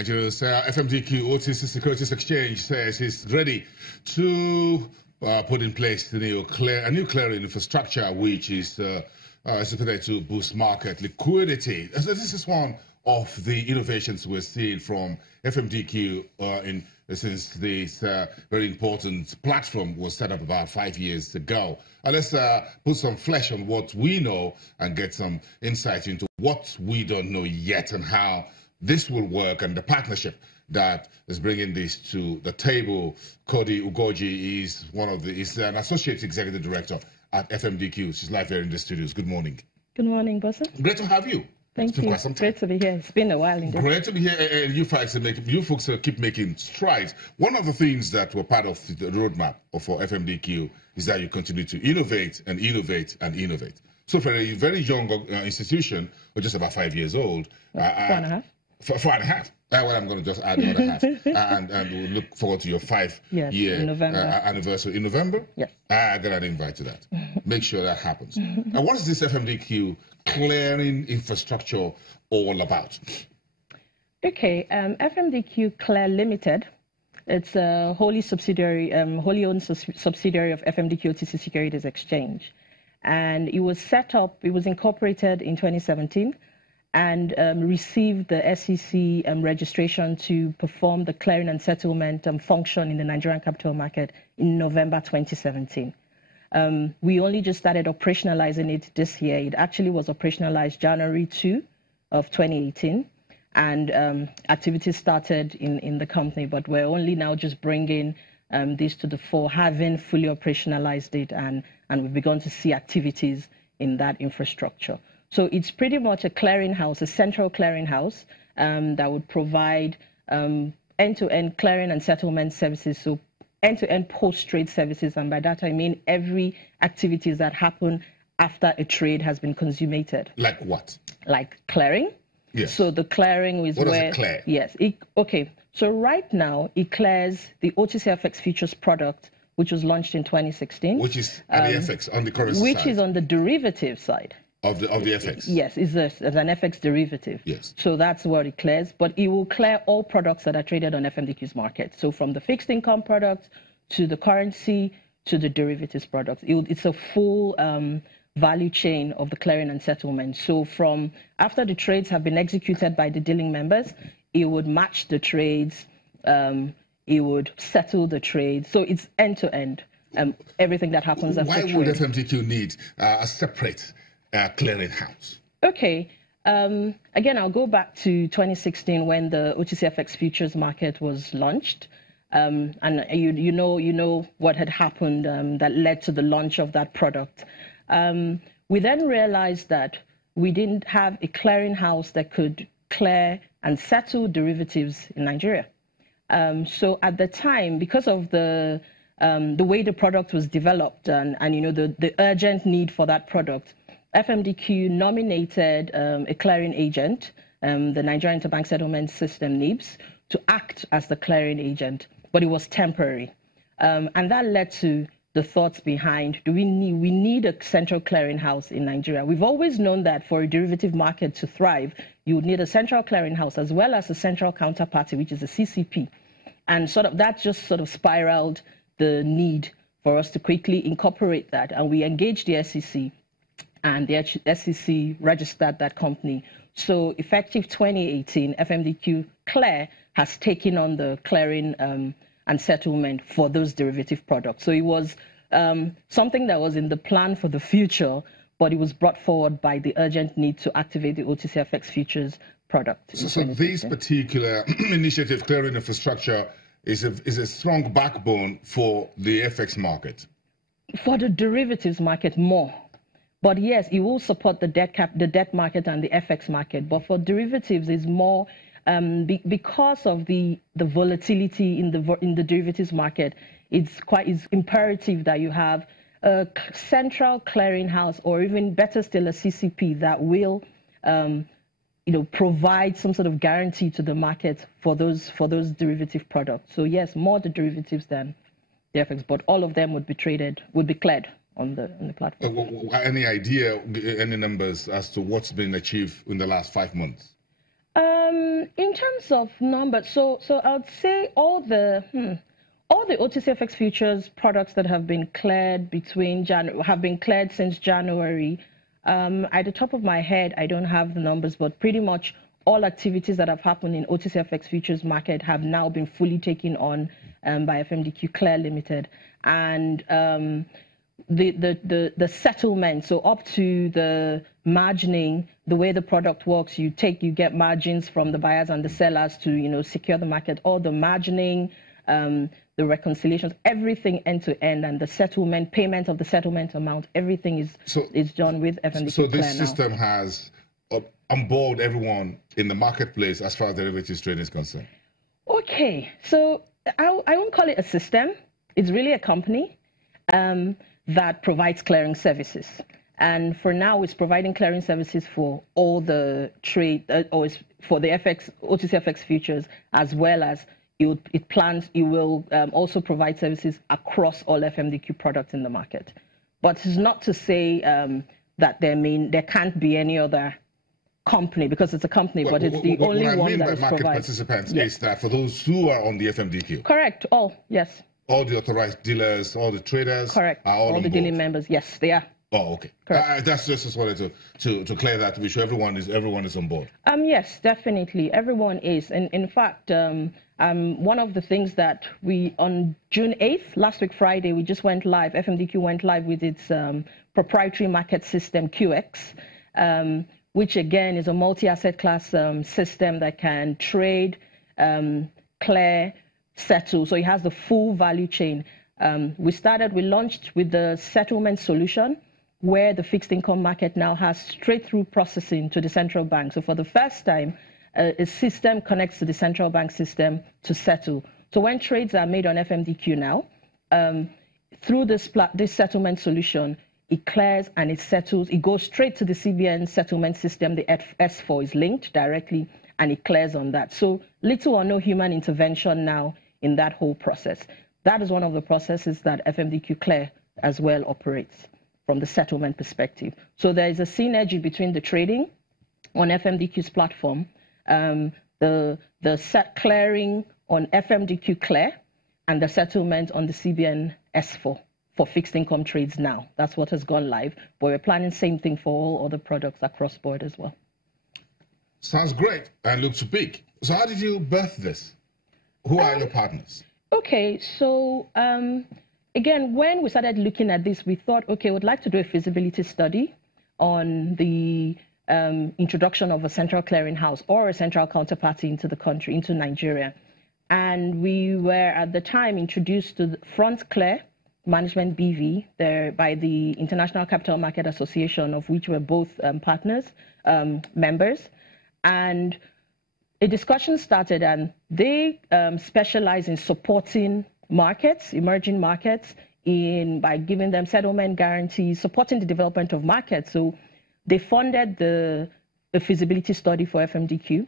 Nigeria's FMDQ OTC Securities Exchange says it's ready to put in place a new clearing infrastructure, which is supposed to boost market liquidity. So this is one of the innovations we're seeing from FMDQ since this very important platform was set up about 5 years ago. Let's put some flesh on what we know and get some insight into what we don't know yet and how this will work, and the partnership that is bringing this to the table. Cody Ugoji is an associate executive director at FMDQ. She's live here in the studios. Good morning. Good morning, Bossa. Great to have you. Thank you. Great to be here. It's been a while. Great to be here. And you folks keep making strides. One of the things that were part of the roadmap for FMDQ is that you continue to innovate and innovate and innovate. So for a very young institution, or just about 5 years old, 4.5. 4.5. Well, I'm going to just add another half. And we'll look forward to your 5-year anniversary in November. Yes. I got an invite to that. Make sure that happens. And what is this FMDQ clearing infrastructure all about? Okay, FMDQ Clear Limited. It's a wholly owned subsidiary of FMDQ OTC Securities Exchange. And it was incorporated in 2017 and received the SEC registration to perform the clearing and settlement function in the Nigerian capital market in November 2017. We only just started operationalizing it this year. It actually was operationalized January 2 of 2018, and activities started in the company, but we're only now just bringing this to the fore, having fully operationalized it, and we've begun to see activities in that infrastructure. So it's pretty much a clearinghouse, a central clearinghouse that would provide end-to-end clearing and settlement services, so end-to-end post-trade services, and by that I mean every activities that happen after a trade has been consummated. Like what? Like clearing. Yes. So the clearing is what where... What does it clear? Yes. Okay. So right now it clears the OTCFX futures product, which was launched in 2016. Which is on the FX, on the currency side. Which is on the derivative side. Of the FX? Yes, it's an FX derivative. Yes. So that's what it clears, but it will clear all products that are traded on FMDQ's market. So from the fixed income products to the currency to the derivatives products. It's a full value chain of the clearing and settlement. So from after the trades have been executed by the dealing members, it would match the trades, it would settle the trades. So it's end to end, everything that happens after trade. Why would FMDQ need a separate clearing house? Okay. Again, I'll go back to 2016 when the OTCFX futures market was launched. And you know what had happened that led to the launch of that product. We then realized that we didn't have a clearing house that could clear and settle derivatives in Nigeria. So at the time, because of the way the product was developed and you know the urgent need for that product, FMDQ nominated a clearing agent, the Nigerian Interbank Settlement System (NIBS), to act as the clearing agent, but it was temporary, and that led to the thoughts behind: we need a central clearinghouse in Nigeria. We've always known that for a derivative market to thrive, you would need a central clearinghouse as well as a central counterparty, which is a CCP, and that just spiraled the need for us to quickly incorporate that, and we engaged the SEC. And the SEC registered that company. So effective 2018, FMDQ Clear has taken on the clearing and settlement for those derivative products. So it was something that was in the plan for the future, but it was brought forward by the urgent need to activate the OTCFX futures product. So this particular initiative, clearing infrastructure, is a strong backbone for the FX market? For the derivatives market, more. But yes, it will support the debt market and the FX market. But for derivatives, it's more because of the volatility in the derivatives market. It's imperative that you have a central clearinghouse, or even better still, a CCP that will, provide some sort of guarantee to the market for those derivative products. So yes, more the derivatives than the FX, but all of them would be cleared on the platform. Any idea, any numbers as to what's been achieved in the last 5 months? In terms of numbers, so I would say all the OTCFX futures products that have been cleared since January. At the top of my head, I don't have the numbers, but pretty much all activities that have happened in OTCFX futures market have now been fully taken on by FMDQ Clear Limited, and the settlement, so up to the margining, the way the product works, you get margins from the buyers and the sellers to secure the market. All the margining, the reconciliations, everything end to end, and the settlement, payment of the settlement amount, everything is done with FMDQ. So this system has on board everyone in the marketplace as far as derivatives trading is concerned. Okay, so I won't call it a system. It's really a company that provides clearing services. And for now, it's providing clearing services for all the trade, or it's for the OTCFX futures, as well as it will also provide services across all FMDQ products in the market. But it's not to say that there can't be any other company, because it's a company, but it's the only one that is provided. What I mean by market participants is that for those who are on the FMDQ. Correct. Yes. All the authorized dealers, all the traders. Correct. Are all the dealing members. Yes, they are. Oh, okay. That's just wanted to clear that, to be sure everyone is on board. Yes, definitely, everyone is. And in fact, one of the things that on June 8th, last week Friday, we just went live. FMDQ went live with its proprietary market system QX, which again is a multi-asset class system that can trade, clear, settle. So it has the full value chain. We launched with the settlement solution, where the fixed income market now has straight through processing to the central bank. So for the first time, a system connects to the central bank system to settle. So when trades are made on FMDQ now, through this settlement solution, it clears and it settles. It goes straight to the CBN settlement system. The S4 is linked directly, and it clears on that. So little or no human intervention now in that whole process. That is one of the processes that FMDQ Clear as well operates from the settlement perspective. So there is a synergy between the trading on FMDQ's platform, the clearing on FMDQ Clear, and the settlement on the CBN S4 for fixed income trades now. That's what has gone live, but we're planning same thing for all other products across board as well. Sounds great and looks big. So how did you birth this? Who are your partners? Okay, so again, when we started looking at this, we thought, okay, we'd like to do a feasibility study on the introduction of a central clearinghouse or a central counterparty into the country, into Nigeria. And we were at the time introduced to the Front Clear Management BV there by the International Capital Market Association, of which we're both partners, members. And a discussion started, and they specialize in supporting markets, emerging markets, by giving them settlement guarantees, supporting the development of markets. So they funded the feasibility study for FMDQ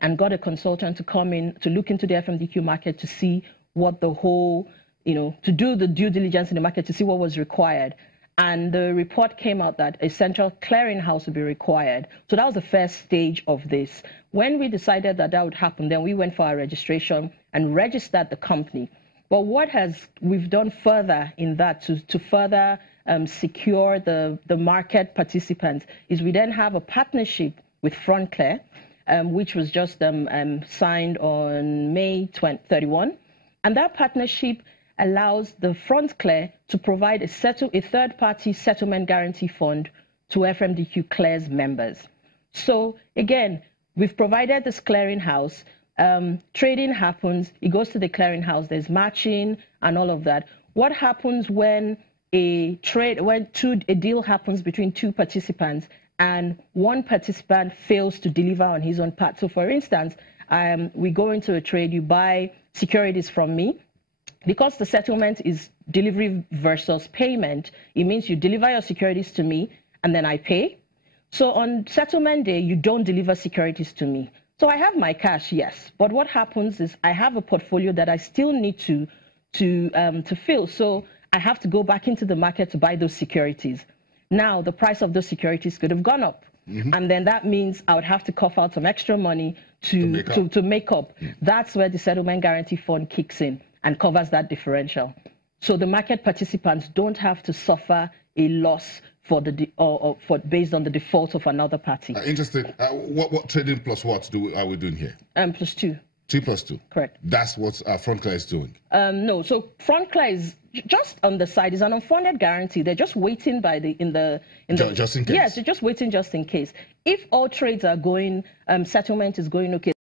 and got a consultant to come in to look into the FMDQ market to see what the whole, to do the due diligence in the market to see what was required. And the report came out that a central clearinghouse would be required. So that was the first stage of this. When we decided that would happen, then we went for our registration and registered the company. But what we've done further in that to further secure the market participants is we then have a partnership with Front Clear, which was just signed on May 31. And that partnership allows the Front Clear to provide a third-party settlement guarantee fund to FMDQ Clear's members. So again, we've provided this clearinghouse. Trading happens, it goes to the clearinghouse, there's matching and all of that. What happens when a deal happens between two participants and one participant fails to deliver on his own part? So for instance, we go into a trade, you buy securities from me. Because the settlement is delivery versus payment, it means you deliver your securities to me and then I pay. So on settlement day, you don't deliver securities to me. So I have my cash, yes, but what happens is I have a portfolio that I still need to fill. So I have to go back into the market to buy those securities. Now the price of those securities could have gone up. Mm-hmm. And then that means I would have to cough out some extra money to make up. That's where the settlement guarantee fund kicks in and covers that differential. So the market participants don't have to suffer a loss for based on the default of another party. Interesting. What trading plus what are we doing here? Plus 2. 2 plus 2. Correct. That's what Frontclear is doing. No. So Frontclear is just on the side. It's an unfunded guarantee. They're just waiting just in case. Yes, they're just waiting just in case. If all trades are going, settlement is going okay.